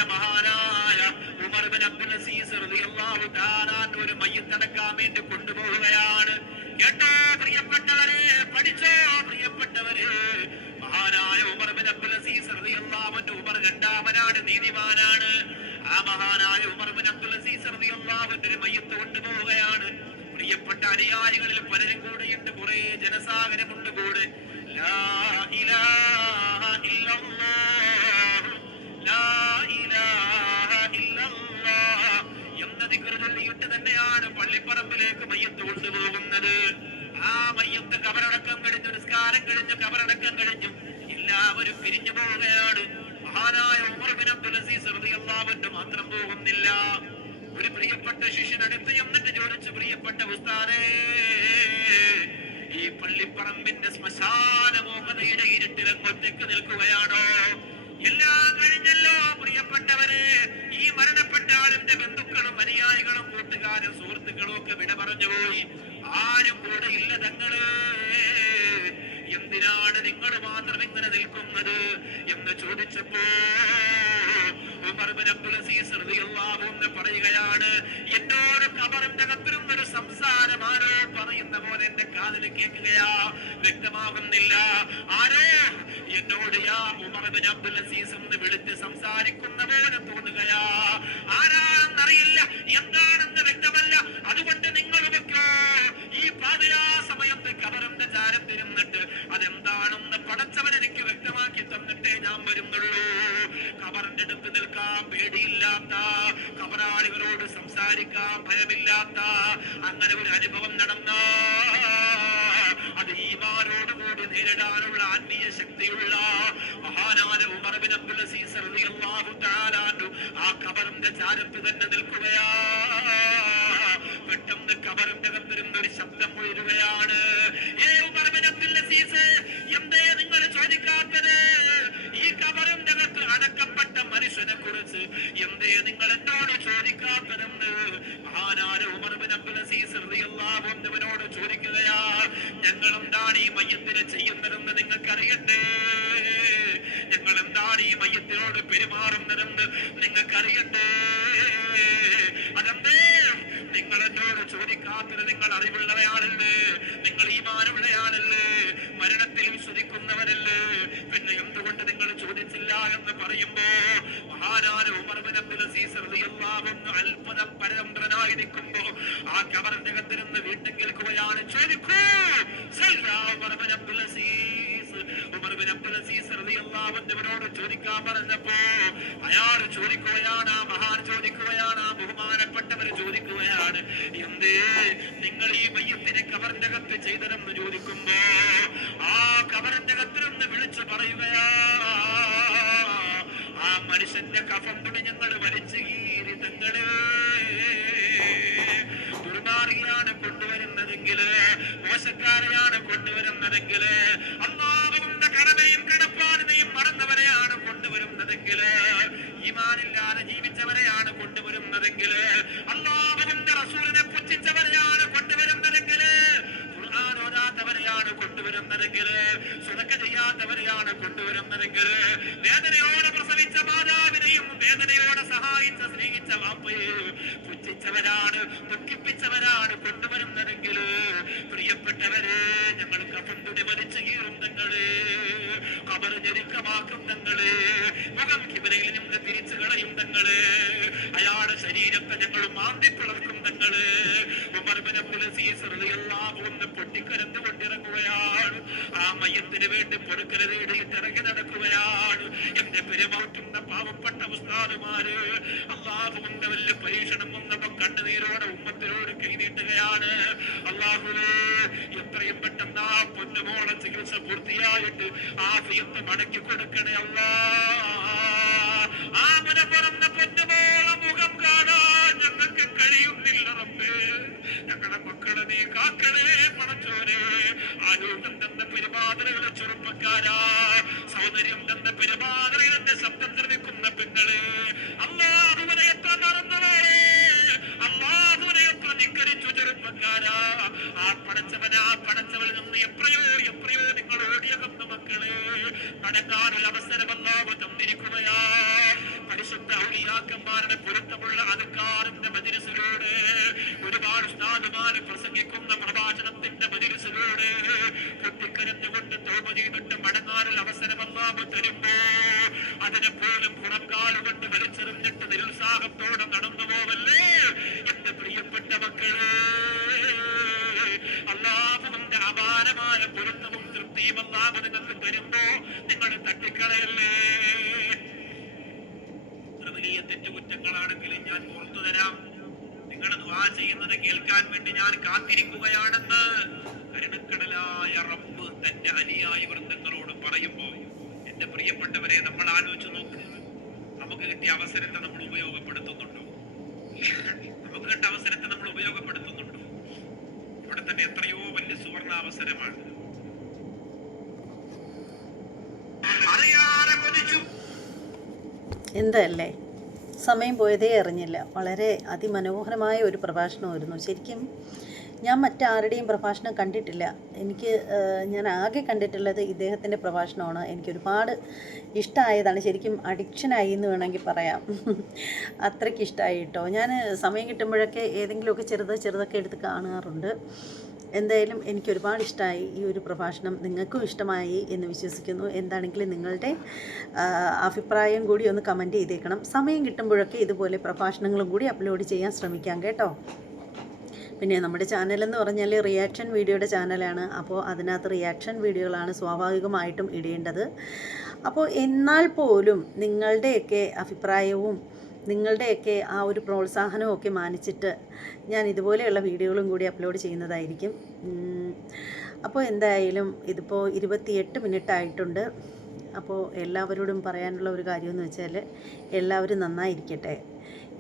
ഉമർ ഇബ്നു അബ്ദുൽ അസീസ് റളിയല്ലാഹു തആല ഒരു മയ്യിത്തടക്കാൻ വേണ്ടി കൊണ്ടുപോവുകയാണ്. കേട്ടോ പ്രിയപ്പെട്ടവരെ, പഠിച്ചോ പ്രിയപ്പെട്ടവരെ. മഹാനായ ഉമർ ഇബ്നു അബ്ദുൽ അസീസ് റളിയല്ലാഹു അൻഹു, ഉമർ രണ്ടാമനാണ്, നീതിമാനാണ്. ആ മഹാനായ ഉമർ ഇബ്നു അബ്ദുൽ അസീസ് റളിയല്ലാഹു അൻഹു ഒരു മയ്യിത്ത് കൊണ്ടുപോവുകയാണ്. പ്രിയപ്പെട്ട അനുയായികളിൽ പലരും കൂടെയുണ്ട്, കുറെ ജനസാഗരമുണ്ട് കൂടെ. ലാ ഇലാഹ ഇല്ലല്ലാഹ്, ലാ ഇലാഹ ഇല്ലല്ലാഹ് എന്ന ദിക്ർ ചൊല്ലിയിട്ട് തന്നെയാണ് പള്ളിപ്പറമ്പിലേക്ക് മയ്യത്ത് കൊണ്ടുപോകുന്നത്. ആ മയ്യത്ത് കബറടക്കം കഴിഞ്ഞു, നിസ്കാരം കഴിഞ്ഞു, കബറടക്കം കഴിഞ്ഞു, എല്ലാവരും പിരിഞ്ഞു പോവുകയാണ്. മഹാനായ ഉമർ ഇബ്നു അബ്ദുൽ അസീസ് റളിയല്ലാഹു അൻഹു മാത്രം പോകുന്നില്ല. ഒരു പ്രിയപ്പെട്ട ശിഷ്യൻ അടുത്ത് ചെന്നിട്ട് ചോദിച്ചു, പ്രിയപ്പെട്ട ഉസ്താദേ, ഈ പള്ളിപ്പറമ്പിന്റെ ശ്മശാന മോഹതയുടെ ഇരുട്ടിൽ ഒറ്റയ്ക്ക് നിൽക്കുകയാണോ? എല്ലാം കഴിഞ്ഞല്ലോ പ്രിയപ്പെട്ടവരെ. ഈ മരണപ്പെട്ട ആളിന്റെ ബന്ധുക്കളും അനുയായികളും കൂട്ടുകാരും സുഹൃത്തുക്കളും ഒക്കെ വിട പറഞ്ഞുപോയി. ആരും കൂടെ ഇല്ല തങ്ങള്. എന്തിനാണ് നിങ്ങൾ മാത്രം ഇങ്ങനെ നിൽക്കുന്നത് എന്ന് ചോദിച്ചപ്പോ ഉമർ ഇബ്നു അബ്ദുൽ അസീസ് റളിയല്ലാഹു അൻഹു പറയുകയാണ്, എന്നോട് ഖബറിന്റെ അകത്തിലും ഒരു സംസാരം ആരോ പറയുന്ന പോലെ എന്റെ കാതിൽ കേൾക്കുകയാ, വ്യക്തമാകുന്നില്ല. ആരോ എന്നോട് യാ ഉമർ ഇബ്നു അബ്ദുൽ അസീസ് എന്ന് വിളിച്ച് സംസാരിക്കുന്ന പോലെ തോന്നുകയാ. ആരാണെന്നറിയില്ല, എന്താണെന്ന് വ്യക്തമല്ല. അതുകൊണ്ട് നിങ്ങളൊക്കെ ഈ പാതിരാ സമയത്ത് ഖബറിന്റെ ചാരത്തിരുന്നിട്ട് അതെന്താണെന്ന് പടച്ചവൻ എനിക്ക് വ്യക്തമാക്കി തന്നിട്ടേ ഞാൻ വരുന്നുള്ളൂ. ഖബറിന്റെ അടുത്ത് നിൽക്കാൻ പേടിയില്ലാത്ത, ഖബറാളികളോട് സംസാരിക്കാൻ ഭയമില്ലാത്ത അങ്ങനെ ഒരു അനുഭവം നടന്ന, അത് ഈമാനോടുകൂടി നേരിടാനുള്ള ആത്മീയ ശക്തിയുള്ള മഹാനായ ഉമർ ഇബ്നു അബ്ദുൽ അസീസ് റളിയല്ലാഹു തആല അൻഹു ആ ഖബറിന്റെ ചാരത്ത് തന്നെ നിൽക്കുകയാ. പെട്ടെന്ന് ഖബറിന്റെ അകത്തിരുന്ന ഒരു ശബ്ദം ഉയരുകയാണ്, ഏ ഉമർ ഇബ്നു അബ്ദുൽ അസീസ്, എന്തേ നിങ്ങൾ ചോദിക്കാത്തത്? ഈ ഖബറിന്റെ അകത്ത് അടക്കപ്പെട്ട മനുഷ്യനെ കുറിച്ച് എന്തേ നിങ്ങൾ എന്നോട് ചോദിക്കാത്തതെന്ന് മഹാനായ ഉമർ ഇബ്നു അബ്ദുൽ അസീസ് റളിയല്ലാഹു അൻഹുവിനോട് ചോദിക്കുകയാ. ഞങ്ങൾ എന്താണ് ഈ മയ്യത്തിനെ ചെയ്യുന്നതെന്ന് നിങ്ങൾക്കറിയണ്ടേ? ഞങ്ങൾ എന്താണ് ഈ മയ്യത്തിനോട് പെരുമാറുന്നതെന്ന് നിങ്ങൾക്കറിയണ്ടേ? അതെന്തേ നിങ്ങൾ എന്നോട് ചോദിക്കാത്തത്? നിങ്ങൾ അറിവുള്ളവയാണല്ലേ, നിങ്ങൾ ഈമാനുള്ളയാണല്ലേ, മരണത്തിൽ വിശ്വസിക്കുന്നവരല്ലേ, പിന്നെ എന്തുകൊണ്ട് നിങ്ങൾ ചോദിച്ചില്ല എന്ന് പറയുമ്പോ മഹാനായ ഉമർ ഇബ്നു അബ്ദുൽ അസീസ് റളിയല്ലാഹു അൻഹു അത്ഭുതം പരതന്ത്രനായി നിൽക്കുമ്പോ ആ ഖബറിന്റെ അകത്തിരുന്ന് വീണ്ടും കേൾക്കുകയാണ്, ചോദിക്കൂ ഉമർ ഇബ്നു അബ്ദുൽ അസീസ്. ഉമർ ഇബ്നു അബ്ദുൽ അസീസ് റളിയല്ലാഹു അൻഹുവിനോട് ചോദിക്കാൻ പറഞ്ഞപ്പോ അയാൾ ചോദിക്കുകയാണ്, ആ മഹാൻ ചോദിക്കുകയാണ്, ആ ബഹുമാനപ്പെട്ടവർ ചോദിക്കുകയാണ്, എന്തേ നിങ്ങൾ ഈ മയ്യത്തിനെ ഖബറിന്റെ അകത്ത് ചെയ്തതെന്ന് ചോദിക്കുമ്പോ ആ ഖബറിന്റെ അകത്തിരുന്ന് വിളിച്ചു പറയുകയാ, ആ മനുഷ്യന്റെ കഫം തുണി ഞങ്ങൾ വലിച്ചു കീറി തങ്ങളെ. ദുർമാർഗിയാണ് കൊണ്ടുവരുന്നതെങ്കില്, മോശക്കാരെയാണ് കൊണ്ടുവരുന്നതെങ്കില്, അല്ലാഹുവിന്റെ കടമയും കടപ്പാടിനെയും മറന്നവരെയാണ് കൊണ്ടുവരുന്നതെങ്കിൽ, ഈമാനില്ലാതെ ജീവിച്ചവരെയാണ് കൊണ്ടുവരുന്നതെങ്കിൽ, അല്ലാഹുവിന്റെ റസൂലിനെ പുച്ഛിച്ചവരെയാണ് കൊണ്ടുവരുന്നതെങ്കിൽ, ഖുർആൻ ഓതാത്തവരെയാണ് കൊണ്ടുവരുന്നതെങ്കിൽ, സ്വതക്ക ചെയ്യാത്തവരെയാണ് കൊണ്ടുവരുന്നതെങ്കിൽ, വേദനയോടെ പ്രസവിച്ച മാതാവിനെയും വേദനയോടെ സഹായിച്ച സ്നേഹിച്ച വാപ്പയെ പുച്ഛിച്ചവരാണ്, ദുഃഖിപ്പിച്ചവരാണ് കൊണ്ടുവരുന്നതെങ്കിൽ, പ്രിയപ്പെട്ടവരെ, ഞങ്ങൾ കഫൻതുണി വലിച്ചു കീറും തങ്ങളെ, ഖബർ ഞെരുക്കമാക്കും തങ്ങളെ, മുഖം കിബിലയിൽ നിന്ന് തിരിച്ചു കളയും തങ്ങളെ, അയാളുടെ ശരീരത്തെ ഞങ്ങൾ മാന്തി പിളർക്കും തങ്ങളെ. ഉമർ ഇബ്നു അബ്ദുൽ അസീസ് റളിയല്ലാഹു അൻഹു പൊട്ടിക്കരന്ന് കൊണ്ടിറങ്ങുകയാണ്. ആ മയ്യത്തിന് വേണ്ടി പൊറുക്കൽ തേടിയിട്ട് ഇറങ്ങി നടക്കുകയാണ്. എന്റെ പെരുമാറ്റുന്ന പാവപ്പെട്ട ഉസ്താദുമാര് അല്ലാഹുവിന്റെ വലിയ പരീക്ഷണം വന്നപ്പോ കണ്ണുനീരോടെ ഉമ്മത്തിനോട് കൈനീട്ടുകയാണ്. അല്ലാഹുവേ, എത്രയും പെട്ടെന്ന് ആ പൊന്നുമോളെ ചികിത്സ പൂർത്തിയായിട്ട് ആഫിയത്ത് മടക്കി കൊടുക്കണേ അല്ലാ. ആ മുന പറന്ന പൊന്നുമോളെ മുഖം കാണാൻ ഞങ്ങൾക്ക് കഴിയുന്നില്ല റബ്ബേ. ഞങ്ങളുടെ മക്കളെ നീ കാക്കണേ പടച്ചോനെ. ആരോഗ്യം തന്ന പെരുമാതരകളെ ചെറുപ്പക്കാരാ, സൗന്ദര്യം തന്ന പെരുമാതരകളെ ശബ്ദം ശ്രമിക്കുന്ന പെങ്ങളെ, അല്ലാഹുവിനെ എത്ര മറന്നവരെ, അല്ലാഹുവിനെ എത്ര ധിക്കരിച്ചു ചെറുപ്പക്കാരാ. ആ പടച്ചവനിൽ നിന്ന് എത്രയോ നിങ്ങൾ ഓടിയകന്ന മക്കളെ നടക്കാനുള്ള അവസരം അല്ലാഹു തന്നിരിക്കുകയാ. പരിശുദ്ധ ഔലിയാക്കന്മാരുടെ പൊരുത്തമുള്ള അധികാരത്തിന്റെ മജ്‌ലിസിലൂടെ, ഒരുപാട് ഉസ്താദുമാര് പ്രസംഗിക്കുന്ന പ്രഭാഷണത്തിന്റെ മജ്‌ലിസിലൂടെ പൊട്ടിക്കരഞ്ഞുകൊണ്ട് തൗബ ചെയ്തിട്ട് മടങ്ങാനുള്ള അവസരം അല്ലാഹു തരുമ്പോ അതിനെ പോലും പുറംകാലുകൊണ്ട് വലിച്ചെറിഞ്ഞിട്ട് നിരുത്സാഹത്തോടെ നടന്നു പോവല്ലേ എന്റെ പ്രിയപ്പെട്ട മക്കളെ. അല്ലാഹുവിന്റെ അപാരമായ പൊരുത്തവും തൃപ്തിയും അല്ലാഹു നിങ്ങൾക്ക് തരുമ്പോ നിങ്ങൾ തട്ടിക്കളയല്ലേ. വലിയ തെറ്റുകുറ്റങ്ങളാണെങ്കിലും ഞാൻ ഓർത്തു തരാം. നിങ്ങൾ ദുആ ചെയ്യുന്നത് കേൾക്കാൻ വേണ്ടി ഞാൻ കാത്തിരിക്കുകയാണെന്ന് കരുണക്കടലായ റബ്ബ് തന്റെ അനുയായി വൃന്ദങ്ങളോട് പറയുമ്പോ, എന്റെ പ്രിയപ്പെട്ടവരെ, നമ്മൾ ആലോചിച്ച് നോക്ക്. നമുക്ക് കിട്ടിയ അവസരത്തെ നമ്മൾ ഉപയോഗപ്പെടുത്തുന്നുണ്ടോ? നമുക്ക് കിട്ടിയ അവസരത്തെ നമ്മൾ ഉപയോഗപ്പെടുത്തുന്നുണ്ടോ? ഇവിടെ തന്നെ എത്രയോ വലിയ സുവർണ അവസരമാണ്. അറിയാതെ കൊതിച്ചു. എന്തല്ലേ, സമയം പോയതേ അറിഞ്ഞില്ല. വളരെ അതിമനോഹരമായ ഒരു പ്രഭാഷണമായിരുന്നു. ശരിക്കും ഞാൻ മറ്റാരുടെയും പ്രഭാഷണം കണ്ടിട്ടില്ല. ഞാൻ ആകെ കണ്ടിട്ടുള്ളത് ഇദ്ദേഹത്തിൻ്റെ പ്രഭാഷണമാണ്. എനിക്കൊരുപാട് ഇഷ്ടമായതാണ്. ശരിക്കും അഡിക്ഷനായി എന്ന് വേണമെങ്കിൽ പറയാം. അത്രയ്ക്ക് ഇഷ്ടമായി കേട്ടോ. ഞാൻ സമയം കിട്ടുമ്പോഴൊക്കെ ഏതെങ്കിലുമൊക്കെ ചെറുതൊക്കെ എടുത്ത് കാണാറുണ്ട്. എന്തായാലും എനിക്കൊരുപാട് ഇഷ്ടമായി ഈ ഒരു പ്രഭാഷണം. നിങ്ങൾക്കും ഇഷ്ടമായി എന്ന് വിശ്വസിക്കുന്നു. എന്താണെങ്കിലും നിങ്ങളുടെ അഭിപ്രായം കൂടി ഒന്ന് കമൻറ്റ് ചെയ്തേക്കണം. സമയം കിട്ടുമ്പോഴൊക്കെ ഇതുപോലെ പ്രഭാഷണങ്ങളും കൂടി അപ്ലോഡ് ചെയ്യാൻ ശ്രമിക്കാം കേട്ടോ. പിന്നെ നമ്മുടെ ചാനലെന്ന് പറഞ്ഞാൽ റിയാക്ഷൻ വീഡിയോയുടെ ചാനലാണ്. അപ്പോൾ അതിനകത്ത് റിയാക്ഷൻ വീഡിയോകളാണ് സ്വാഭാവികമായിട്ടും ഇടേണ്ടത്. അപ്പോൾ എന്നാൽ പോലും നിങ്ങളുടെയൊക്കെ അഭിപ്രായവും നിങ്ങളുടെയൊക്കെ ആ ഒരു പ്രോത്സാഹനവും ഒക്കെ മാനിച്ചിട്ട് ഞാൻ ഇതുപോലെയുള്ള വീഡിയോകളും കൂടി അപ്ലോഡ് ചെയ്യുന്നതായിരിക്കും. അപ്പോൾ എന്തായാലും ഇതിപ്പോൾ 28 മിനിറ്റ് ആയിട്ടുണ്ട്. അപ്പോൾ എല്ലാവരോടും പറയാനുള്ള ഒരു കാര്യമെന്ന് വെച്ചാൽ, എല്ലാവരും നന്നായിരിക്കട്ടെ.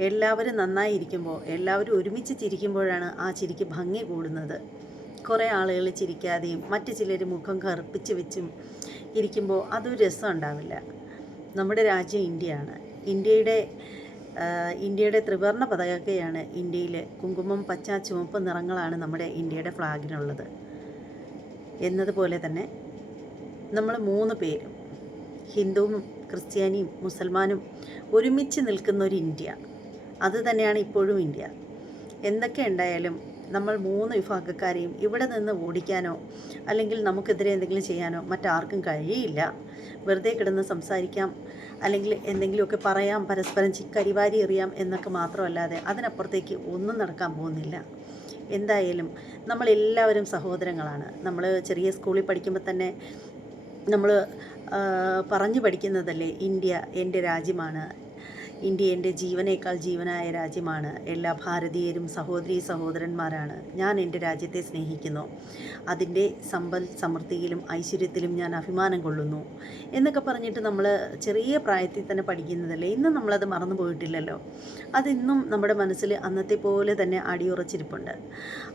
എല്ലാവരും നന്നായിരിക്കുമ്പോൾ, എല്ലാവരും ഒരുമിച്ച് ചിരിക്കുമ്പോഴാണ് ആ ചിരിക്ക് ഭംഗി കൂടുന്നത്. കുറേ ആളുകൾ ചിരിക്കാതെയും മറ്റു ചിലർ മുഖം കറുപ്പിച്ച് വെച്ചും ഇരിക്കുമ്പോൾ അതൊരു രസം ഉണ്ടാവില്ല. നമ്മുടെ രാജ്യം ഇന്ത്യയാണ്. ഇന്ത്യയുടെ ത്രിവർണ്ണ പതാകയാണ് ഇന്ത്യയിൽ. കുങ്കുമം, പച്ച, ചുവപ്പ് നിറങ്ങളാണ് നമ്മുടെ ഇന്ത്യയുടെ ഫ്ലാഗിനുള്ളത്. എന്നതുപോലെ തന്നെ നമ്മൾ 3 പേരും, ഹിന്ദുവും ക്രിസ്ത്യാനിയും മുസൽമാനും ഒരുമിച്ച് നിൽക്കുന്നൊരു ഇന്ത്യ. അത് തന്നെയാണ് ഇപ്പോഴും ഇന്ത്യ. എന്തൊക്കെ ഉണ്ടായാലും നമ്മൾ 3 വിഭാഗക്കാരെയും ഇവിടെ നിന്ന് ഓടിക്കാനോ അല്ലെങ്കിൽ നമുക്കെതിരെ എന്തെങ്കിലും ചെയ്യാനോ മറ്റാർക്കും കഴിയില്ല. വെറുതെ കിടന്ന് സംസാരിക്കാം, അല്ലെങ്കിൽ എന്തെങ്കിലുമൊക്കെ പറയാം, പരസ്പരം കരിവാരി എറിയാം എന്നൊക്കെ മാത്രമല്ലാതെ അതിനപ്പുറത്തേക്ക് ഒന്നും നടക്കാൻ പോകുന്നില്ല. എന്തായാലും നമ്മളെല്ലാവരും സഹോദരങ്ങളാണ്. നമ്മൾ ചെറിയ സ്കൂളിൽ പഠിക്കുമ്പോൾ തന്നെ നമ്മൾ പറഞ്ഞു പഠിക്കുന്നതല്ലേ, ഇന്ത്യ എൻ്റെ രാജ്യമാണ്, ഇന്ത്യ എൻ്റെ ജീവനേക്കാൾ ജീവനായ രാജ്യമാണ്, എല്ലാ ഭാരതീയരും സഹോദരന്മാരാണ്, ഞാൻ എൻ്റെ രാജ്യത്തെ സ്നേഹിക്കുന്നു, അതിൻ്റെ സമൃദ്ധിയിലും ഐശ്വര്യത്തിലും ഞാൻ അഭിമാനം കൊള്ളുന്നു എന്നൊക്കെ പറഞ്ഞിട്ട് നമ്മൾ ചെറിയ പ്രായത്തിൽ തന്നെ പഠിക്കുന്നതല്ലേ. ഇന്നും നമ്മളത് മറന്നു പോയിട്ടില്ലല്ലോ. അതിന്നും നമ്മുടെ മനസ്സിൽ അന്നത്തെ പോലെ തന്നെ അടിയുറച്ചിരിപ്പുണ്ട്.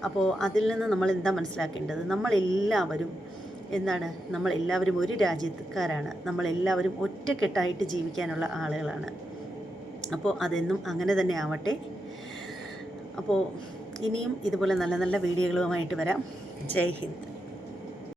അപ്പോൾ അതിൽ നിന്ന് നമ്മൾ എന്താ മനസ്സിലാക്കേണ്ടത്? നമ്മളെല്ലാവരും എന്താണ്, നമ്മളെല്ലാവരും ഒരു രാജ്യക്കാരാണ്, നമ്മളെല്ലാവരും ഒറ്റക്കെട്ടായിട്ട് ജീവിക്കാനുള്ള ആളുകളാണ്. അപ്പോൾ അതെന്നും അങ്ങനെ തന്നെ ആവട്ടെ. അപ്പോൾ ഇനിയും ഇതുപോലെ നല്ല നല്ല വീഡിയോകളുമായിട്ട് വരാം. ജയ് ഹിന്ദ്.